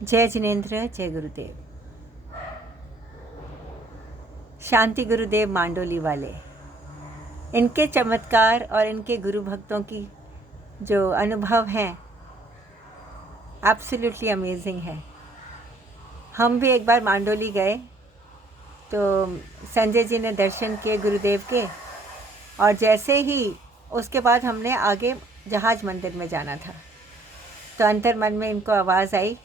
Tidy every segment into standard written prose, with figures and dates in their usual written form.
जय जिनेन्द्र, जय गुरुदेव। शांति गुरुदेव मांडोली वाले, इनके चमत्कार और इनके गुरु भक्तों की जो अनुभव हैं एब्सोल्युटली अमेजिंग है। हम भी एक बार मांडोली गए तो संजय जी ने दर्शन किए गुरुदेव के, और जैसे ही उसके बाद हमने आगे जहाज मंदिर में जाना था तो अंतर मन में इनको आवाज़ आई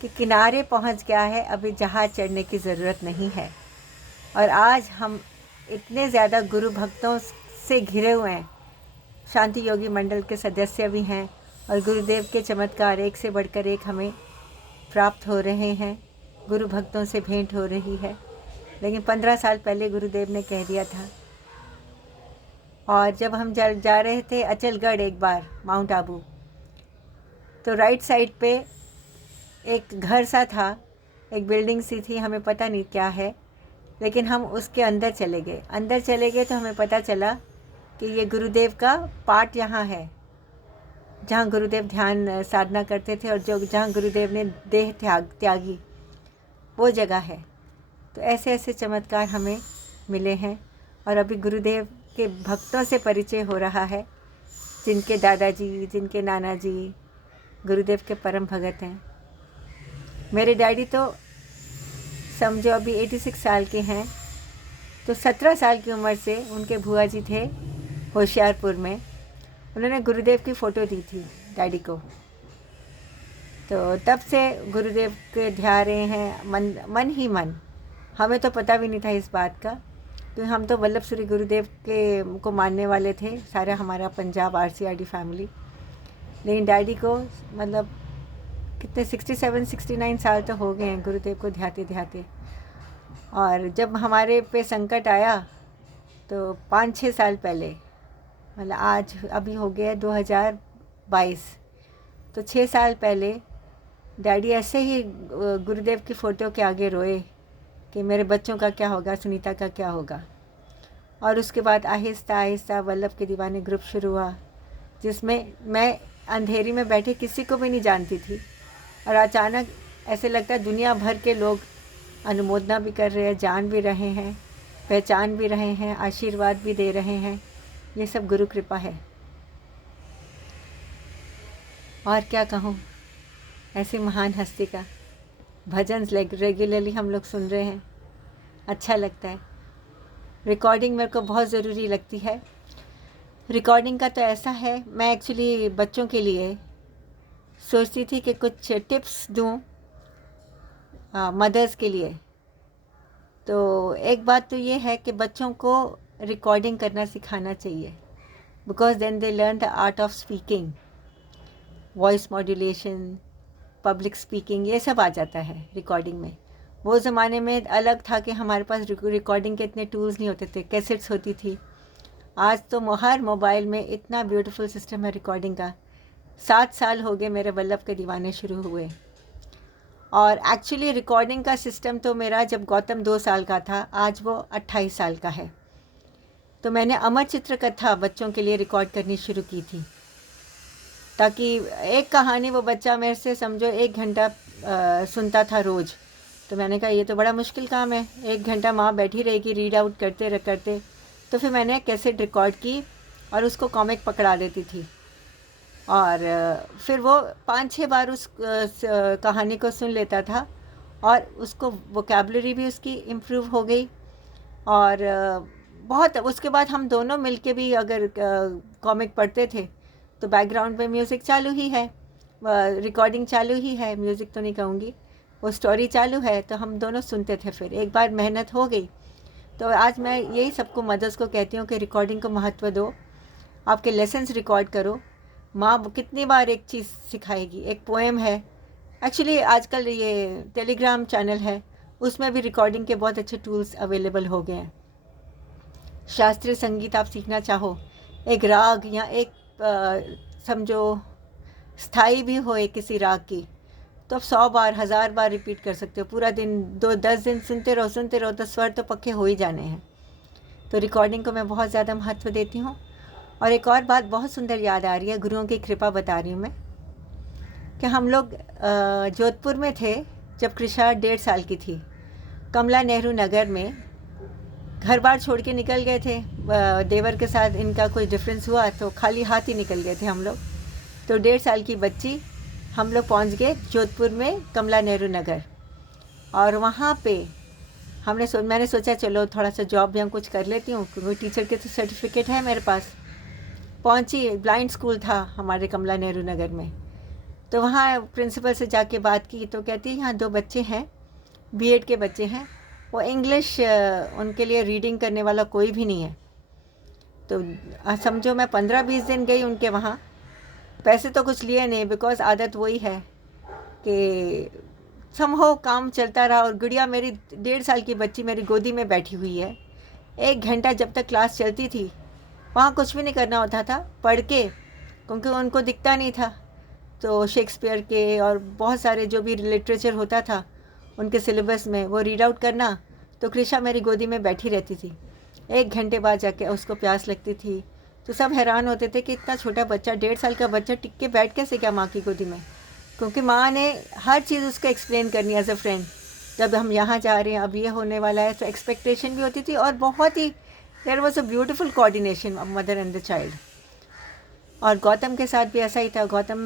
कि किनारे पहुंच गया है, अभी जहाज चढ़ने की ज़रूरत नहीं है। और आज हम इतने ज़्यादा गुरु भक्तों से घिरे हुए हैं, शांति योगी मंडल के सदस्य भी हैं, और गुरुदेव के चमत्कार एक से बढ़कर एक हमें प्राप्त हो रहे हैं, गुरु भक्तों से भेंट हो रही है। लेकिन 15 साल पहले गुरुदेव ने कह दिया था। और जब हम जा रहे थे अचलगढ़ एक बार माउंट आबू, तो राइट साइड पे एक घर सा था, एक बिल्डिंग सी थी, हमें पता नहीं क्या है, लेकिन हम उसके अंदर चले गए तो हमें पता चला कि ये गुरुदेव का पार्ट यहाँ है, जहाँ गुरुदेव ध्यान साधना करते थे और जहाँ गुरुदेव ने देह त्यागी, वो जगह है। तो ऐसे ऐसे चमत्कार हमें मिले हैं, और अभी गुरुदेव के भक्तों से परिचय हो रहा है, जिनके दादाजी, जिनके नाना जी गुरुदेव के परम भगत हैं। मेरे डैडी तो समझो अभी 86 साल के हैं, तो 17 साल की उम्र से उनके भुआ जी थे होशियारपुर में, उन्होंने गुरुदेव की फ़ोटो दी थी डैडी को। तो तब से गुरुदेव के ध्यान रहे हैं, मन ही मन। हमें तो पता भी नहीं था इस बात का, क्योंकि हम तो वल्लभ सूरी गुरुदेव के को मानने वाले थे, सारा हमारा पंजाब RCRD फैमिली। लेकिन डैडी को मतलब कितने 67-69 साल तो हो गए हैं गुरुदेव को ध्याते। और जब हमारे पे संकट आया तो 5-6 साल पहले, मतलब आज अभी हो गया 2022, तो 6 साल पहले डैडी ऐसे ही गुरुदेव की फ़ोटो के आगे रोए कि मेरे बच्चों का क्या होगा, सुनीता का क्या होगा। और उसके बाद आहिस्ता आहिस्ता वल्लभ के दीवाने ग्रुप शुरू हुआ, जिसमें मैं अंधेरी में बैठे किसी को भी नहीं जानती थी, और अचानक ऐसे लगता है दुनिया भर के लोग अनुमोदना भी कर रहे हैं, जान भी रहे हैं, पहचान भी रहे हैं, आशीर्वाद भी दे रहे हैं। ये सब गुरु कृपा है, और क्या कहूँ। ऐसी महान हस्ती का भजन रेगुलरली हम लोग सुन रहे हैं, अच्छा लगता है। रिकॉर्डिंग मेरे को बहुत ज़रूरी लगती है। रिकॉर्डिंग का तो ऐसा है, मैं एक्चुअली बच्चों के लिए सोचती थी कि कुछ टिप्स दूँ मदर्स के लिए। तो एक बात तो ये है कि बच्चों को रिकॉर्डिंग करना सिखाना चाहिए, because then they learn the art of speaking, voice modulation, public speaking, ये सब आ जाता है रिकॉर्डिंग में। वो ज़माने में अलग था कि हमारे पास रिकॉर्डिंग के इतने टूल्स नहीं होते थे, कैसेट्स होती थी। आज तो हर मोबाइल में इतना ब्यूटीफुल सिस्टम है रिकॉर्डिंग का। 7 साल हो गए मेरे वल्लभ के दीवाने शुरू हुए, और एक्चुअली रिकॉर्डिंग का सिस्टम तो मेरा जब गौतम 2 साल का था, आज वो 28 साल का है। तो मैंने अमर चित्र कथा बच्चों के लिए रिकॉर्ड करनी शुरू की थी, ताकि एक कहानी वो बच्चा मेरे से समझो 1 घंटा सुनता था रोज़। तो मैंने कहा ये तो बड़ा मुश्किल काम है, 1 घंटा माँ बैठी रहेगी रीड आउट करते। तो फिर मैंने कैसेट रिकॉर्ड की और उसको कॉमिक पकड़ा देती थी, और फिर वो 5-6 बार उस कहानी को सुन लेता था, और उसको वोकैबुलरी भी उसकी इम्प्रूव हो गई। और बहुत उसके बाद हम दोनों मिलके भी अगर कॉमिक पढ़ते थे तो बैकग्राउंड में म्यूज़िक चालू ही है, रिकॉर्डिंग चालू ही है, म्यूज़िक तो नहीं कहूँगी, वो स्टोरी चालू है, तो हम दोनों सुनते थे। फिर एक बार मेहनत हो गई, तो आज मैं यही सबको मदर्स को कहती हूँ कि रिकॉर्डिंग को महत्व दो, आपके लेसन्स रिकॉर्ड करो। माँ कितनी बार एक चीज़ सिखाएगी। एक पोएम है, एक्चुअली आजकल ये टेलीग्राम चैनल है, उसमें भी रिकॉर्डिंग के बहुत अच्छे टूल्स अवेलेबल हो गए हैं। शास्त्रीय संगीत आप सीखना चाहो, एक राग या एक समझो स्थाई भी हो एक किसी राग की, तो आप 100 बार 1000 बार रिपीट कर सकते हो। पूरा दिन 10 दिन सुनते रहो, तो स्वर तो पक्के हो ही जाने हैं। तो रिकॉर्डिंग को मैं बहुत ज़्यादा महत्व देती हूँ। और एक और बात बहुत सुंदर याद आ रही है, गुरुओं की कृपा बता रही हूँ मैं। कि हम लोग जोधपुर में थे जब कृषा 1.5 साल की थी। कमला नेहरू नगर में घर बार छोड़ के निकल गए थे। देवर के साथ इनका कोई डिफरेंस हुआ तो खाली हाथ ही निकल गए थे हम लोग। तो 1.5 साल की बच्ची हम लोग पहुंच गए जोधपुर में कमला नेहरू नगर। और वहाँ पे मैंने सोचा चलो थोड़ा सा जॉब भी हम कुछ कर लेती हूँ, क्योंकि टीचर के तो सर्टिफिकेट है मेरे पास। पहुँची, ब्लाइंड स्कूल था हमारे कमला नेहरू नगर में। तो वहाँ प्रिंसिपल से जाके बात की तो कहती यहाँ 2 बच्चे हैं, बीएड के बच्चे हैं, वो इंग्लिश उनके लिए रीडिंग करने वाला कोई भी नहीं है। तो समझो मैं 15-20 दिन गई उनके वहाँ। पैसे तो कुछ लिए नहीं, बिकॉज आदत वही है कि समहो काम चलता रहा। और गुड़िया मेरी 1.5 साल की बच्ची मेरी गोदी में बैठी हुई है। 1 घंटा जब तक क्लास चलती थी वहाँ कुछ भी नहीं करना होता था, पढ़ के, क्योंकि उनको दिखता नहीं था। तो शेक्सपियर के और बहुत सारे जो भी लिटरेचर होता था उनके सिलेबस में वो रीड आउट करना। तो कृषा मेरी गोदी में बैठी रहती थी। 1 घंटे बाद जाके उसको प्यास लगती थी। तो सब हैरान होते थे कि इतना छोटा बच्चा, 1.5 साल का बच्चा टिक के बैठ कैसे क्या माँ की गोदी में, क्योंकि माँ ने हर चीज़ उसको एक्सप्लेन करनी एज अ फ्रेंड। जब हम यहाँ जा रहे हैं, अब ये होने वाला है, तो एक्सपेक्टेशन भी होती थी। और बहुत ही there was a beautiful coordination of mother and the child. और गौतम के साथ भी ऐसा ही था। गौतम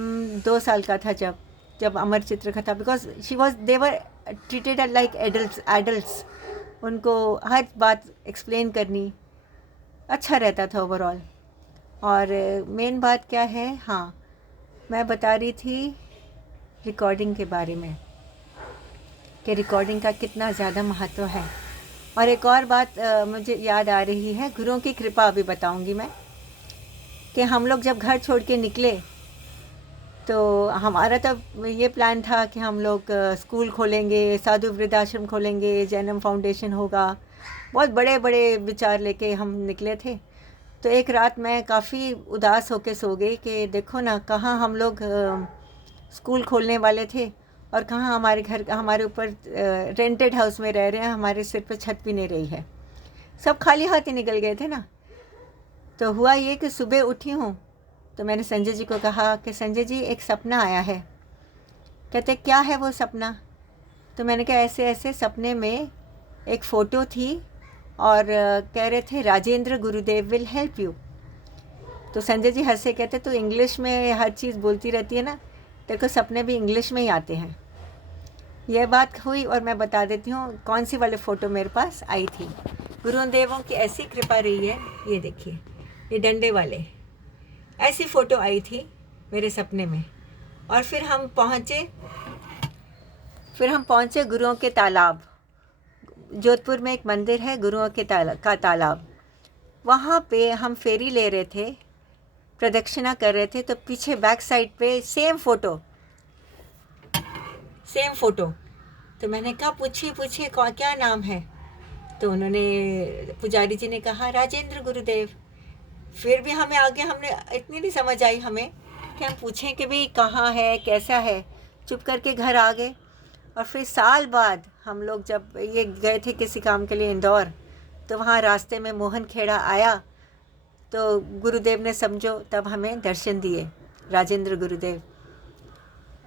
2 साल का था जब अमर चित्र था, because she was never treated like adults. उनको हर बात एक्सप्लेन करनी, अच्छा रहता था ओवरऑल। और मेन बात क्या है, हाँ मैं बता रही थी रिकॉर्डिंग के बारे में कि रिकॉर्डिंग का कितना ज़्यादा महत्व है। और एक और बात मुझे याद आ रही है, गुरुओं की कृपा अभी बताऊंगी मैं, कि हम लोग जब घर छोड़ के निकले तो हमारा तो ये प्लान था कि हम लोग स्कूल खोलेंगे, साधु वृद्धाश्रम खोलेंगे, जैनम फाउंडेशन होगा, बहुत बड़े बड़े विचार लेके हम निकले थे। तो एक रात मैं काफ़ी उदास होके सो गई कि देखो ना, कहाँ हम लोग स्कूल खोलने वाले थे और कहाँ हमारे घर, हमारे ऊपर रेंटेड हाउस में रह रहे हैं, हमारे सिर पे छत भी नहीं रही है। सब खाली हाथ ही निकल गए थे ना। तो हुआ ये कि सुबह उठी हूँ तो मैंने संजय जी को कहा कि संजय जी एक सपना आया है। कहते क्या है वो सपना? तो मैंने कहा ऐसे ऐसे सपने में एक फ़ोटो थी और कह रहे थे राजेंद्र गुरुदेव विल हेल्प यू। तो संजय जी हंसे, कहते तो इंग्लिश में हर चीज़ बोलती रहती है ना, तेरे को सपने भी इंग्लिश में ही आते हैं। यह बात हुई और मैं बता देती हूँ कौन सी वाली फ़ोटो मेरे पास आई थी। गुरुदेवों की ऐसी कृपा रही है, ये देखिए, ये डंडे वाले, ऐसी फ़ोटो आई थी मेरे सपने में। और फिर हम पहुँचे गुरुओं के तालाब। जोधपुर में एक मंदिर है गुरुओं के तालाब। वहाँ पे हम फेरी ले रहे थे, प्रदक्षिणा कर रहे थे, तो पीछे बैक साइड पे सेम फ़ोटो। तो मैंने कहा पूछिए क्या नाम है? तो उन्होंने, पुजारी जी ने कहा राजेंद्र गुरुदेव। फिर भी हमें आगे, हमने इतनी नहीं समझ आई हमें कि हम पूछें कि भाई कहाँ है, कैसा है। चुप करके घर आ गए। और फिर साल बाद हम लोग जब ये गए थे किसी काम के लिए इंदौर, तो वहाँ रास्ते में मोहन खेड़ा आया, तो गुरुदेव ने समझो तब हमें दर्शन दिए। राजेंद्र गुरुदेव,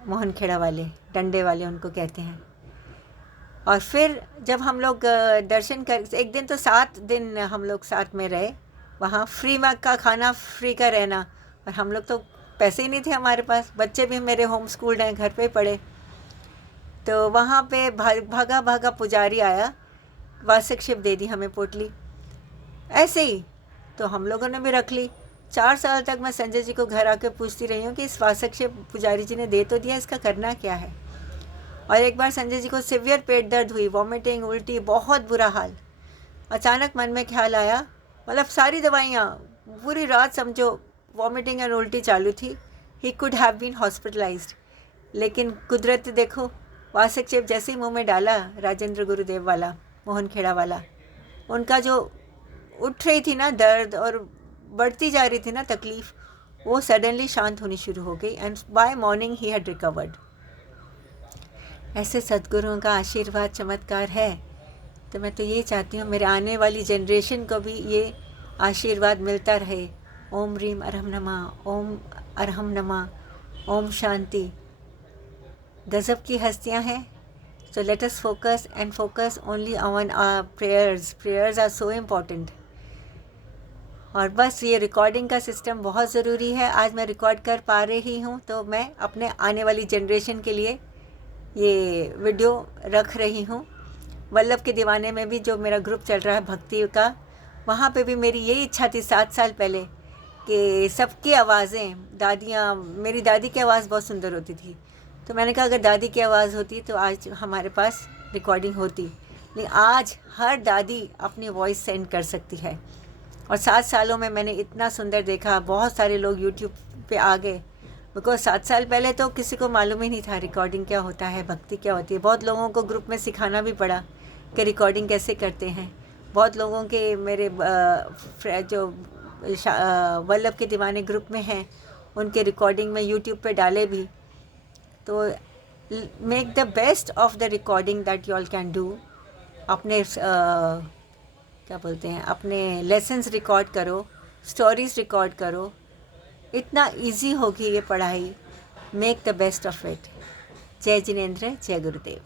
मोहन खेड़ा वाले, डंडे वाले उनको कहते हैं। और फिर जब हम लोग दर्शन कर, एक दिन तो 7 दिन हम लोग साथ में रहे वहाँ। फ्री में का खाना, फ्री का रहना। और हम लोग तो पैसे ही नहीं थे हमारे पास, बच्चे भी मेरे होम स्कूल्ड हैं, घर पे पढ़े। तो वहाँ पे भागा भागा पुजारी आया, वार्षिक शिव दे दी हमें पोटली, ऐसे ही। तो हम लोगों ने भी रख ली। 4 साल तक मैं संजय जी को घर आकर पूछती रही हूँ कि इस वार्षिक शिव पुजारी जी ने दे तो दिया, इसका करना क्या है। और एक बार संजय जी को सिवियर पेट दर्द हुई, वॉमिटिंग, उल्टी, बहुत बुरा हाल। अचानक मन में ख्याल आया, मतलब सारी दवाइयाँ, पूरी रात समझो वॉमिटिंग एंड उल्टी चालू थी। He could have been hospitalised. लेकिन कुदरत देखो, वार्षिक शिव जैसे ही मुँह में डाला, राजेंद्र गुरुदेव वाला, मोहन खेड़ा वाला, उनका जो उठ रही थी ना दर्द और बढ़ती जा रही थी ना तकलीफ़, वो सडनली शांत होनी शुरू हो गई। And by morning he had recovered. ऐसे सद्गुरुओं का आशीर्वाद, चमत्कार है। तो मैं तो ये चाहती हूँ मेरे आने वाली जनरेशन को भी ये आशीर्वाद मिलता रहे। ओम ह्रीम अरहम नमः, ओम अरहम नमः, ओम शांति। गज़ब की हस्तियाँ हैं. So let us focus only on our prayers. Prayers are so important. और बस ये रिकॉर्डिंग का सिस्टम बहुत ज़रूरी है. आज मैं रिकॉर्ड कर पा रही हूँ तो मैं अपने आने वाली जनरेशन के लिए ये वीडियो रख रही हूँ. वल्लभ के दीवाने में भी जो मेरा ग्रुप चल रहा है भक्ति का, वहाँ पे भी मेरी यही इच्छा थी 7 साल पहले कि सबकी आवाज़ें, दादियाँ, मेरी दादी की आवाज़ बहुत सुंदर होती थी, तो मैंने कहा अगर दादी की आवाज़ होती तो आज हमारे पास रिकॉर्डिंग होती. लेकिन आज हर दादी अपनी वॉइस सेंड कर सकती है. और 7 सालों में मैंने इतना सुंदर देखा. बहुत सारे लोग यूट्यूब पे आ गए, बिकॉज 7 साल पहले तो किसी को मालूम ही नहीं था रिकॉर्डिंग क्या होता है, भक्ति क्या होती है. बहुत लोगों को ग्रुप में सिखाना भी पड़ा कि रिकॉर्डिंग कैसे करते हैं. बहुत लोगों के मेरे जो वल्लभ के दीवाने ग्रुप में हैं उनके रिकॉर्डिंग में यूट्यूब पे डाले भी. तो make the best of the recording that you all can do. अपने क्या बोलते हैं, अपने लेसन्स रिकॉर्ड करो, स्टोरीज रिकॉर्ड करो. इतना इजी होगी ये पढ़ाई. Make the best of it. जय जिनेंद्र, जय गुरुदेव.